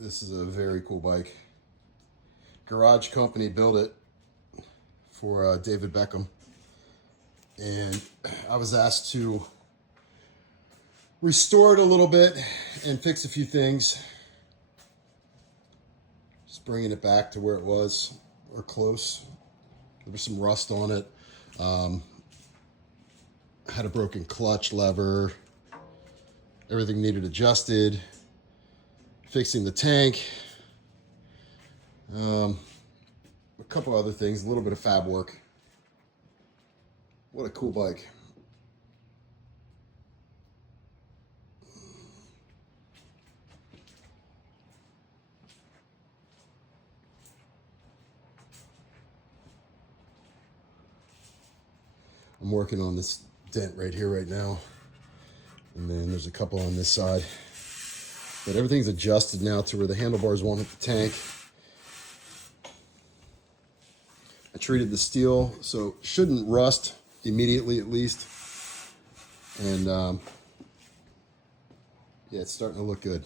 This is a very cool bike. Garage company built it for David Beckham. And I was asked to restore it a little bit and fix a few things. Just bringing it back to where it was, or close. There was some rust on it. Had a broken clutch lever. Everything needed adjusted. Fixing the tank. A couple other things, a little bit of fab work. What a cool bike. I'm working on this dent right here right now. And then there's a couple on this side. But everything's adjusted now to where the handlebars won't hit the tank. I treated the steel so it shouldn't rust immediately at least. And yeah, it's starting to look good.